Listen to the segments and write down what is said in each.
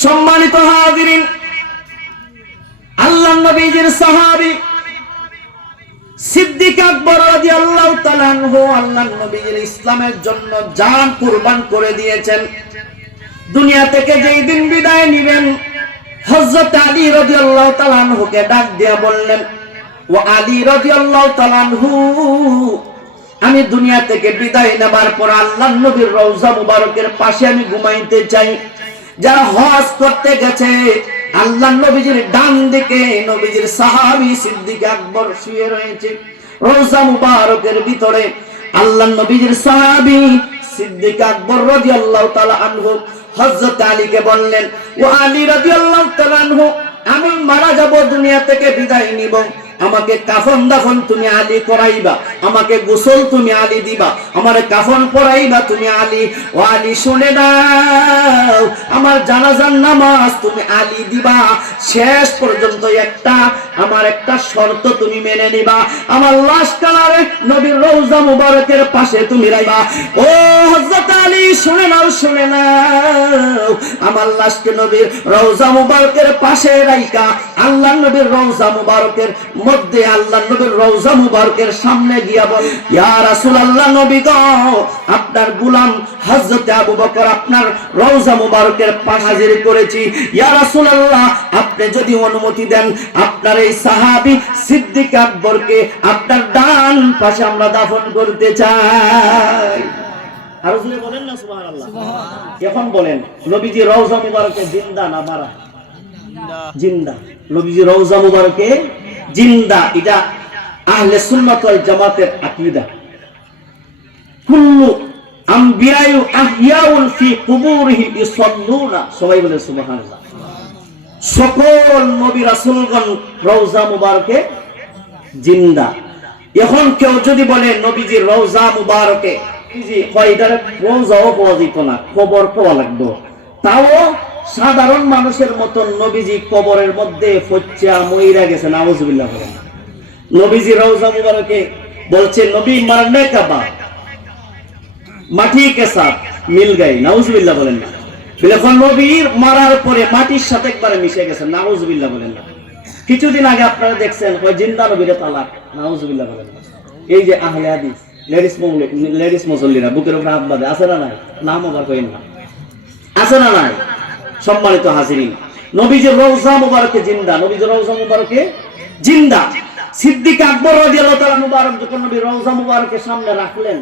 সম্মানিত হাজিরিন আল্লাহ নবীজির সাহাবী সিদ্দিক আকবর রাদিয়াল্লাহু তাআলা আনহু আল্লাহ নবীজির ইসলামের জন্য জান কুরবান করে দিয়েছেন। দুনিয়া থেকে যেই দিন বিদায় নেবেন, হযরত আলী রাদিয়াল্লাহু তাআলা আনহুকে ডাক দিয়া বললেন, ও আলী রাদিয়াল্লাহু তাআলা আনহু, আমি দুনিয়া থেকে বিদায় নেবার পর আল্লাহ নবীর রওজা মুবারকের পাশে আমি ঘুমাইতে চাই। যারা হজ করতে গেছে আল্লাহ নবীজির ডান দিকে, নবীজির সাহাবী সিদ্দিক আকবর শুয়ে রয়েছে। রওজা মুবারকের ভিতরে আল্লাহ নবীজির সাহাবী সিদ্দিক আকবর রাদিয়াল্লাহু তাআলা আনহু হযরত আলীকে বললেন, ও আলী রাদিয়াল্লাহু তাআলা আনহু, আমি মারা যাব দুনিয়া থেকে বিদায় নিব। আমাকে কাফন দাফন তুমি আলী করাইবা আমাকে গোসল তুমি আলী দিবা, আমার কাফন পড়াইবা তুমি আলী। ও আলী, শুনে দাও আমার জানাজান নামাজ তুমি আলী দিবা। শেষ পর্যন্ত একটা আমার একটা শর্ত তুমি মেনে নিবা। আমার লাশ কালারে নবীর রওজা মুবারকের পাশে তুমি রাইবা। ও হযরত আলী, শুনে নাও শুনে নাও। আমার লাশকে নবীর রওজা মুবারকের পাশে রাইকা আল্লাহ নবীর রওজা মুবারকের মধ্যে আল্লাহ নবীর রওজা মুবারকের সামনে গিয়া বল, ইয়া রাসূলুল্লাহ নবী গো আপনার গোলাম হযরত আবু বকর আপনার রওজা মুবারকের পাশে হাজির করেছি। ইয়া রাসূলুল্লাহ, আপনি যদি অনুমতি দেন, আপনার এই সাহাবী সিদ্দিক আকবরকে আপনার ডান পাশে আমরা দাফন করতে চাই। আরও জোরে বলেন না সুবহানাল্লাহ। এখন বলেন নবীজি রওজা মুবারকে জিন্দা না মারা? জিন্দা। নবীজি রওজা মুবারকে জিন্দা। এটা আহলে সুন্নাত ওয়াল জামাতের আকীদা। কুল্লু আম্বিয়ায়ু আহইয়াউন ফি কুবুরিহিম ইসাল্লুনা সবাই বলে সুবহানাল্লাহ। সকল নবী রাসূলগণ রওজা মুবারকে জিন্দা। এখন কেউ যদি বলে তাও সাধারণ মানুষের মতন নবীজি কবরের মধ্যে রওজা মুবারকে বলছে, নবী মাটি কে সাথ মিল গাই। নাউজুবিল্লাহ বলেন না। যখন নবীর মারার পরে মাটির সাথে একবারে মিশে গেছে বলেন কিছুদিন আগে আপনারা দেখছেন জিন্দা নবীরে তালাক বলেন এই যে আহলে হাদিস, লেডিস লেডিস মুসল্লিরা, বুকের উপরে হাত বাঁধে, আছে না নাই? নাম আবার না। আছে না নাই? সম্মানিত হাজিরিন নবীজির রওজা মুবারকে জিন্দা নবীজির রওজা মুবারকে জিন্দা। সিদ্দিক আকবর রাদিয়াল্লাহু তাআলা মুবারক যখন নবী রওজা মুবারকের সামনে রাখলেন,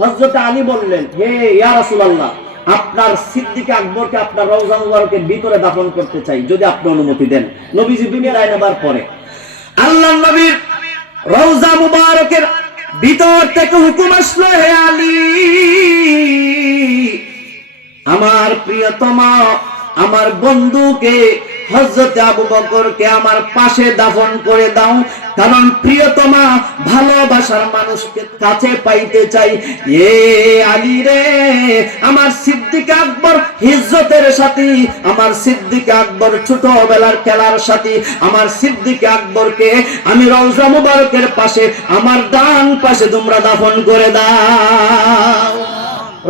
হযরত আলী বললেন, হে ইয়া রাসূলুল্লাহ আপনার সিদ্দিক আকবরকে আপনার মুবারকের ভিতরে দাফন করতে চাই, যদি আপনি অনুমতি দেন। নবীজি দুনিয়ায় নেবার পরে। আল্লাহ নবীর রওজা মুবারকের ভিতর থেকে হুকুম আসলো, হে আলী! আমার প্রিয়তমা, আমার বন্ধুকে হজরত আবু বকরকে আমার পাশে দাফন করে দাও। কারণ প্রিয়তমা ভালোবাসার মানুষকে কাছে পাইতে চাই। এ আলী রে, আমার সিদ্দিক আকবর হিজ্জতের সাথী, আমার সিদ্দিক আকবর ছোটবেলার খেলার সাথী, আমার সিদ্দিক আকবরকে আমি রওজা মুবারকের পাশে, আমার ডান পাশে তোমরা দাফন করে দাও।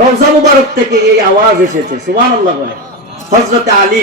রওজা মুবারক থেকে এই আওয়াজ এসেছে, সুবহানাল্লাহ বলে। হযরত আলী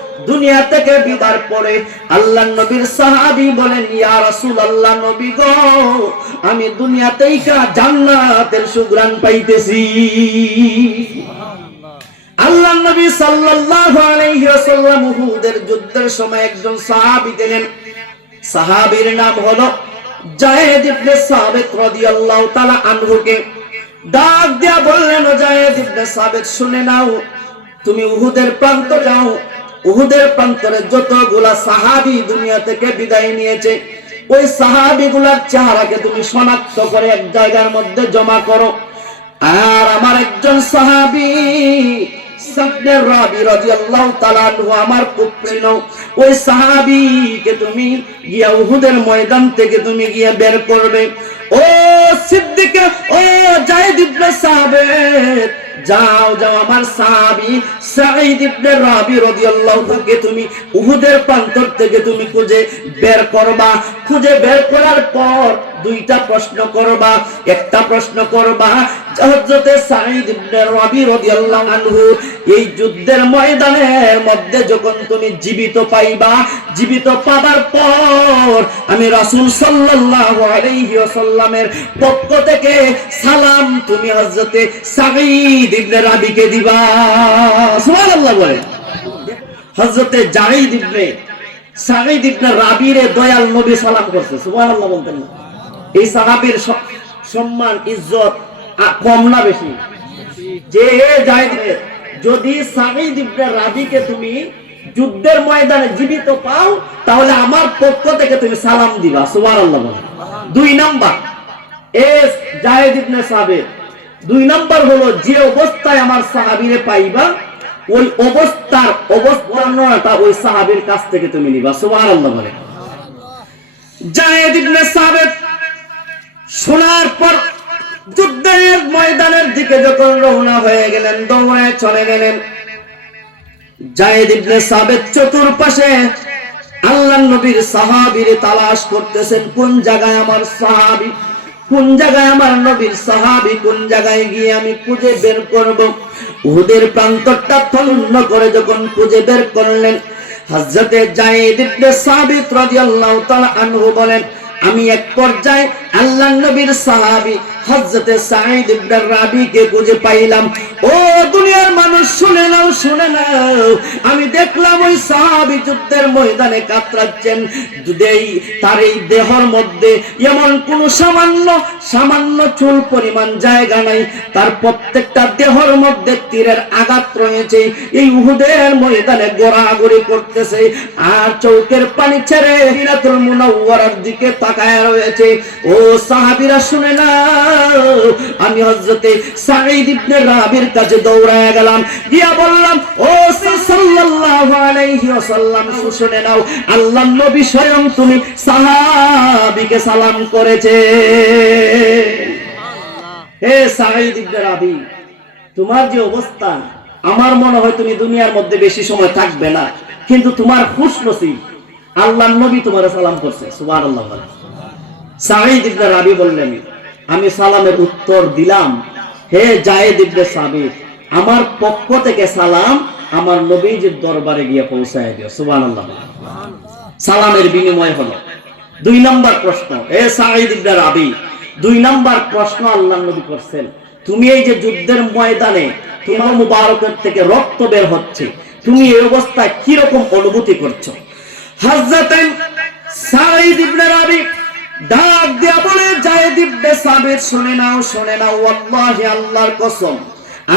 দুনিয়া থেকে বিদার পরে আল্লাহ নবীর সাহাবী বলেন ইয়া রাসূলুল্লাহ নবী গো আমি দুনিয়াতেই কা জান্নাতের সুগ্রাণ পাইতেছি। আল্লাহ নবী সাল্লাল্লাহু আলাইহি ওয়াসাল্লাম উহুদের যুদ্ধের সময় একজন সাহাবী দিলেন। সাহাবীর নাম হলো জায়েদ ইবনে সাবিত রাদিয়াল্লাহু তাআলা আনহুকে। ডাক দিয়া বললেন জায়েদ ইবনে সাবিত শুনে নাও তুমি উহুদের প্রান্ত যাও। উহুদের প্রান্তরে যতগুলা সাহাবী দুনিয়া থেকে বিদায় নিয়েছে, ওই সাহাবীগুলার চেহারাকে তুমি শনাক্ত করে এক জায়গার মধ্যে জমা করো। আর আমার একজন সাহাবী ময়দান থেকে তুমি গিয়ে বের করবে। ও সিদ্দিকে, ও জায়েদ ইবনে সাবে যাও যাও আমার সাবি সাঈদ ইবনে রাবি রাদিয়াল্লাহু তুমি উহুদের প্রান্তর থেকে তুমি খুঁজে বের করবা। খুঁজে বের করার পর দুইটা প্রশ্ন করবা, একটা প্রশ্ন করবা। হযরতে সাঈদ ইবনে রাবি রাদিয়াল্লাহু আনহু, এই যুদ্ধের ময়দানের মধ্যে যখন তুমি জীবিত পাইবা, জীবিত পাবার পর আমি রাসূল সাল্লাল্লাহু আলাইহি ওয়াসাল্লামের পক্ষ থেকে সালাম তুমি হযরতে সাঈদ ইবনে রাবিকে দিবা। সুবহানাল্লাহ বলে হযরতে জাঈদ ইবনে, সাঈদ ইবনে রাবিরে দয়াল নবী সালাম করছে। সুবহানাল্লাহ বলতেন না। এই সাহাবীর সম্মান, ইজ্জত কম না বেশি। যে যদি রাবিকে তুমি যুদ্ধের ময়দানে জীবিত পাও, তাহলে আমার পক্ষ থেকে তুমি সালাম দিবা। সুবহানাল্লাহ দুই নাম্বার এস জায়েদ ইবনে সাবির দুই নাম্বার হলো, যে অবস্থায় আমার সাহাবীরে পাইবা, ওই অবস্থার অবস্থানটা ওই সাহাবীর কাছ থেকে তুমি নিবা। সুবহানাল্লাহ বলে। জায়েদ ইবনে সাবিত শোনার পর যুদ্ধের ময়দানের দিকে যখন রওনা হয়ে গেলেন দৌড়ায় চলে গেলেন। জায়েদ আল্লাহ কোন জায়গায় আমার সাহাবী, কোন জায়গায় আমার সাহাবী, কোন জায়গায় গিয়ে আমি খুঁজে বের করে যখন খুঁজে বের করলেন, হযরতে জায়েদ ইবনে সাবিত রাদিয়াল্লাহু তাআলা আনহু বলেন আমি এক পর্যায়ে আল্লাহ নবীর সাহাবী হযরতে সাঈদ ইবনে রাবিকে খুঁজে পাইলাম। ও দুনিয়ার মানুষ, শুনে নাও শুনে নাও। আমি দেখলাম ওই সাহাবী যুদ্ধের ময়দানে কাতরাচ্ছেন। এই, তার এই দেহর মধ্যে এমন কোন সামান্য সামান্য চুল পরিমাণ জায়গা নাই, তার প্রত্যেকটা দেহর মধ্যে তীরের আঘাত রয়েছে। এই উহুদের ময়দানে গোড়াগড়ি করতেছে আর চৌকের পানি ছেড়ে হিরাতুল মুনাওয়ারার দিকে তাকায় রয়েছে। ও সাহাবীরা, শুনে না আমি হযরতে সাঈদ ইবনে রাবির কাছে দৌড়ায় গেলাম। গিয়া বললাম, ও সাল্লাল্লাহু আলাইহি ওয়াসাল্লাম, শুনে নাও আল্লাহ নবী স্বয়ং তুমি সাহাবীকে সালাম করেছে। হে সাঈদ ইবনে রাবি, তোমার যে অবস্থান আমার মনে হয় তুমি দুনিয়ার মধ্যে বেশি সময় থাকবে না। কিন্তু তোমার খুশ নসিব আল্লাহ নবী তোমার সালাম করছে। সুবহানাল্লাহ বলে। সাঈদ ইবনে রাবি বললেন আমি সালামের উত্তর দিলাম। হে জায়েদ ইবনে সাবিত, আমার পক্ষ থেকে সালাম আমার নবীজির দরবারে গিয়ে পৌঁছায় দিও। সুবহানাল্লাহ। সালামের বিনিময় হলো। দুই নম্বর প্রশ্ন, এ ইবনে রাবি, দুই নম্বর প্রশ্ন আল্লাহ নবী করছেন, তুমি এই যে যুদ্ধের ময়দানে তোমার মুবারকের থেকে রক্ত বের হচ্ছে, তুমি এই অবস্থায় কি রকম অনুভূতি করছ? হযরতেন সাঈদ ইবনে রাবি ডাক দিয়া বলে জায়েদ ইবনে সাবের, শুনে নাও শুনে নাও, আল্লাহ আল্লাহর কসম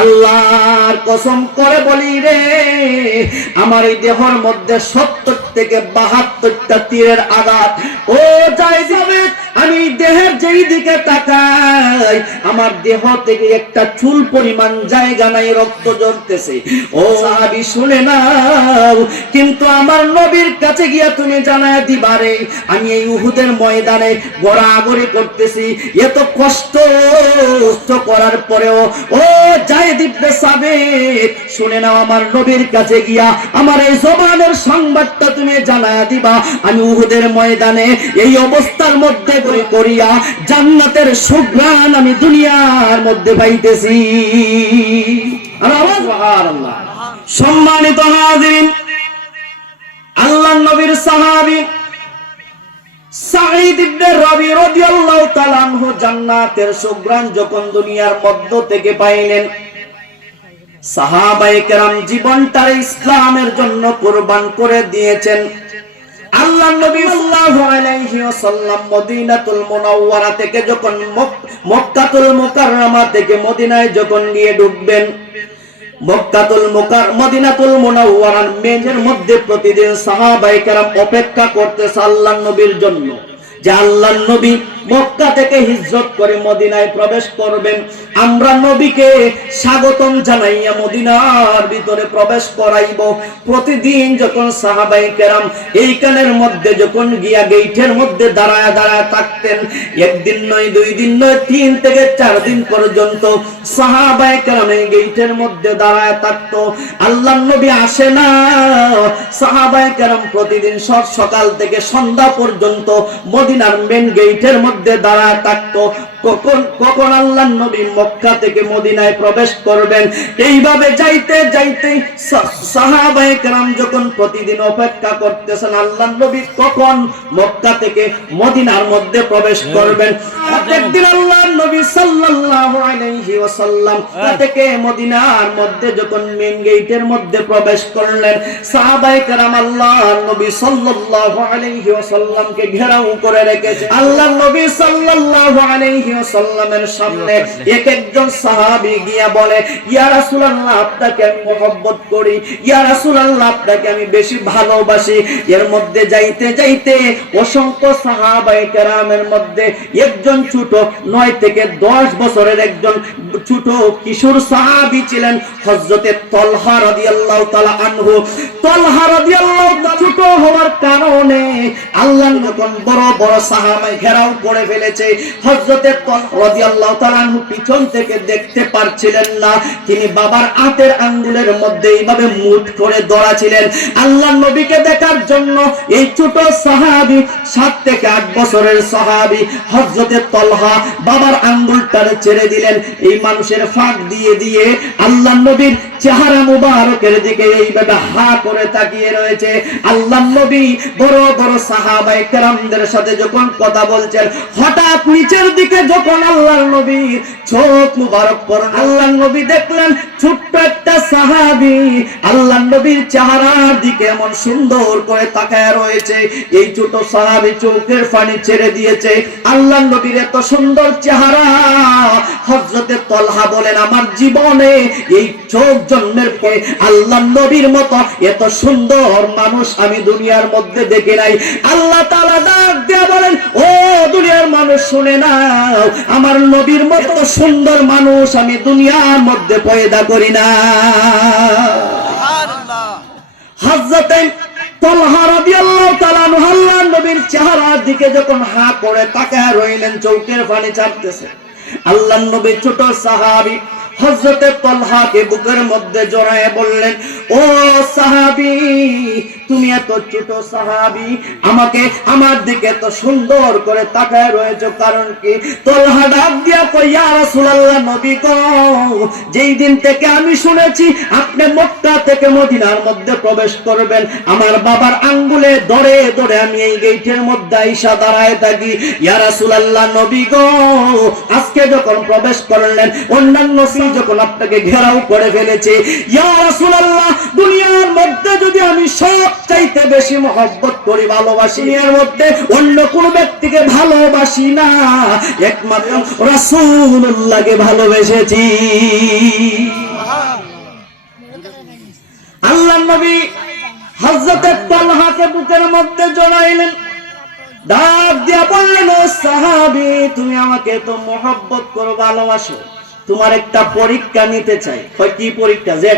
আল্লাহর কসম করে বলি রে, আমার এই দেহর মধ্যে সত্তর থেকে বাহাত্তরটা তীরের আঘাত। ও যাই যাবে আমি দেহের যেই দিকে তাকাই, আমার দেহ থেকে একটা চুল পরিমাণ জায়গা নাই, রক্ত ঝরতেছে। ও সাহাবি, শুনে নাও, কিন্তু আমার নবীর কাছে গিয়া তুমি জানায় দিবারে, আমি এই উহুদের ময়দানে গড়াগড়ি করতেছি। এত কষ্ট করার পরেও, ও জায়েদ ইবনে সাবিত, শুনে নাও, আমার নবীর কাছে গিয়া আমার এই জবানের সংবাদটা তুমি জানায় দিবা। আমি উহুদের ময়দানে এই অবস্থার মধ্যে করে করিয়া জান্নাতের সুগ্রাণ আমি দুনিয়ার মধ্যে পাইতেছি। সম্মানিত হাজিরিন আল্লাহ নবীর সাহাবী সাঈদ ইবনে রবি রাদিয়াল্লাহু তাআলা আনহু জান্নাতের সুগ্রাণ যখন দুনিয়ার মধ্য থেকে পাইলেন, সাহাবায়ে কেরাম জীবনটা ইসলামের জন্য কোরবান করে দিয়েছেন আল্লাহ থেকে মদিনায় যখন নিয়ে ঢুকবেন মদিনাতুল মধ্যে প্রতিদিন সাহাবায়ে অপেক্ষা করতে আল্লাহ নবীর জন্য। যে আল্লাহ নবী মক্কা থেকে হিজরত করে মদিনায় প্রবেশ করবেন। আমরা নবীকে স্বাগতম জানাইয়া মদিনার ভিতরে প্রবেশ করাইব। প্রতিদিন যখন সাহাবাই কেরাম এইখানের মধ্যে যখন গিয়া গেইটের মধ্যে দাঁড়ায় দাঁড়ায় থাকতেন, একদিন নয়, দুই দিন নয়, তিন থেকে চার দিন পর্যন্ত সাহাবাই কেরাম এই গেইটের মধ্যে দাঁড়ায় থাকতো। আল্লাহ নবী আসে না। সাহাবাই কেরাম প্রতিদিন সব সকাল থেকে সন্ধ্যা পর্যন্ত মদিনার মেন গেইটের মধ্যে দাঁড়ায় থাকতো। কখন কখন আল্লাহ নবী মক্কা থেকে মদিনায় প্রবেশ করবেন? এইভাবে যাইতে যাইতে কেরাম যখন প্রতিদিন অপেক্ষা করতেছেন আল্লাহ নবী কখন মক্কা থেকে মদিনার মধ্যে প্রবেশ করবেন? একদিন আল্লাহ নবী সাল্লাল্লাহু আলাইহি ওয়াসাল্লাম থেকে মদিনার মধ্যে যখন মেন গেটের মধ্যে প্রবেশ করলেন সাহাবায়ে কেরাম আল্লাহর নবী সাল্লাল্লাহু আলাইহি ওয়াসাল্লামকে ঘেরাও করে রেখেছে আল্লাহর নবী সাল্লাল্লাহু আলাইহি সামনে এক একজন সাহাবী গিয়া বলে, ইয়া আপনাকে আমি মহব্বত করি। ইয়া আপনাকে আমি বেশি ভালোবাসি। এর মধ্যে যাইতে যাইতে অসংখ্য সাহাবায়ে কেরামের মধ্যে একজন ছোট, নয় থেকে দশ বছরের একজন ছোট কিশোর সাহাবী ছিলেন, হযরতে তলহা রাদিয়াল্লাহু তাআলা আনহু। তলহা রাদিয়াল্লাহু ছোট হওয়ার কারণে আল্লাহ যখন বড় বড় সাহাবায়ে ঘেরাও করে ফেলেছে। হযরতে পিছন থেকে দেখতে পারছিলেন না। তিনি বাবার আতের আঙ্গুলের মধ্যে এইভাবে মুঠ করে ধরা আল্লাহ নবীকে দেখার জন্য এই ছোট সাহাবী, সাত থেকে আট বছরের সাহাবী, হযরতে তলহা বাবার আঙ্গুলটারে ছেড়ে দিলেন। এই মানুষের ফাঁক দিয়ে দিয়ে আল্লাহ নবীর চেহারা মুবারকের দিকে এইভাবে হা করে তাকিয়ে রয়েছে। আল্লাহ নবী বড় বড় সাহাবাই কেরামদের সাথে যখন কথা বলছেন, হঠাৎ নিচের দিকে যখন আল্লাহ নবী, চোখ মুবারক করেন। আল্লাহ নবী দেখলেন ছোট্ট একটা সাহাবি আল্লাহ নবীর চেহারার দিকে এমন সুন্দর করে তাকায় রয়েছে। এই ছোট সাহাবি চোখের পানি ছেড়ে দিয়েছে। আল্লাহ নবীর এত সুন্দর চেহারা হজরতে তলহা বলেন, আমার জীবনে এই চোখ জন্মের পরে আল্লাহ নবীর মতো এত সুন্দর মানুষ আমি দুনিয়ার মধ্যে দেখি নাই। আল্লাহ তাআলা ডাক দিয়া বলেন, ও দুনিয়ার মানুষ, শুনে নাও আমার নবীর মতো সুন্দর মানুষ আমি দুনিয়ার মধ্যে পয়দা করি না। হযরতে তলহা রাদিয়াল্লাহু তাআলা আনহু নবীর চেহারার দিকে যখন হা করে তাকায় রইলেন চৌকের পানি ছাড়তেছে। আল্লাহ নবী ছোট সাহাবী হযরতে তলহাকে বুকের মধ্যে জড়ায় বললেন, ও সাহাবী, তুমি এত ছোট সাহাবী, আমাকে আমার দিকে এত সুন্দর করে তাকায় রয়েছে কারণ কি? তলহা ডাক দিয়া কই ইয়া রাসূলুল্লাহ, নবী গো, যেই দিন থেকে আমি শুনেছি আপনি মক্কা থেকে মদিনার মধ্যে প্রবেশ করবেন, আমার বাবার আঙ্গুলে ধরে ধরে আমি এই গেটের মধ্যে আইসা দাঁড়ায় থাকি। ইয়া রাসূলুল্লাহ, নবী গো, আজকে যখন প্রবেশ করলেন, অন্যান্য ঘেরাও করে ফেলেছে দুনিয়ার মধ্যে যদি আমি সব চাইতে বেশি মহব্বত করি, ভালোবাসি এর মধ্যে অন্য কোন ব্যক্তিকে ভালোবাসি না, একমাত্র ভালোবেসেছি। আল্লাহ নবী বুকের মধ্যে জড়াইলেন। ডাক দিয়া বললেন তুমি আমাকে তো মহব্বত করো, ভালোবাসো। তোমার একটা পরীক্ষা নিতে চাই। কি পরীক্ষা? যে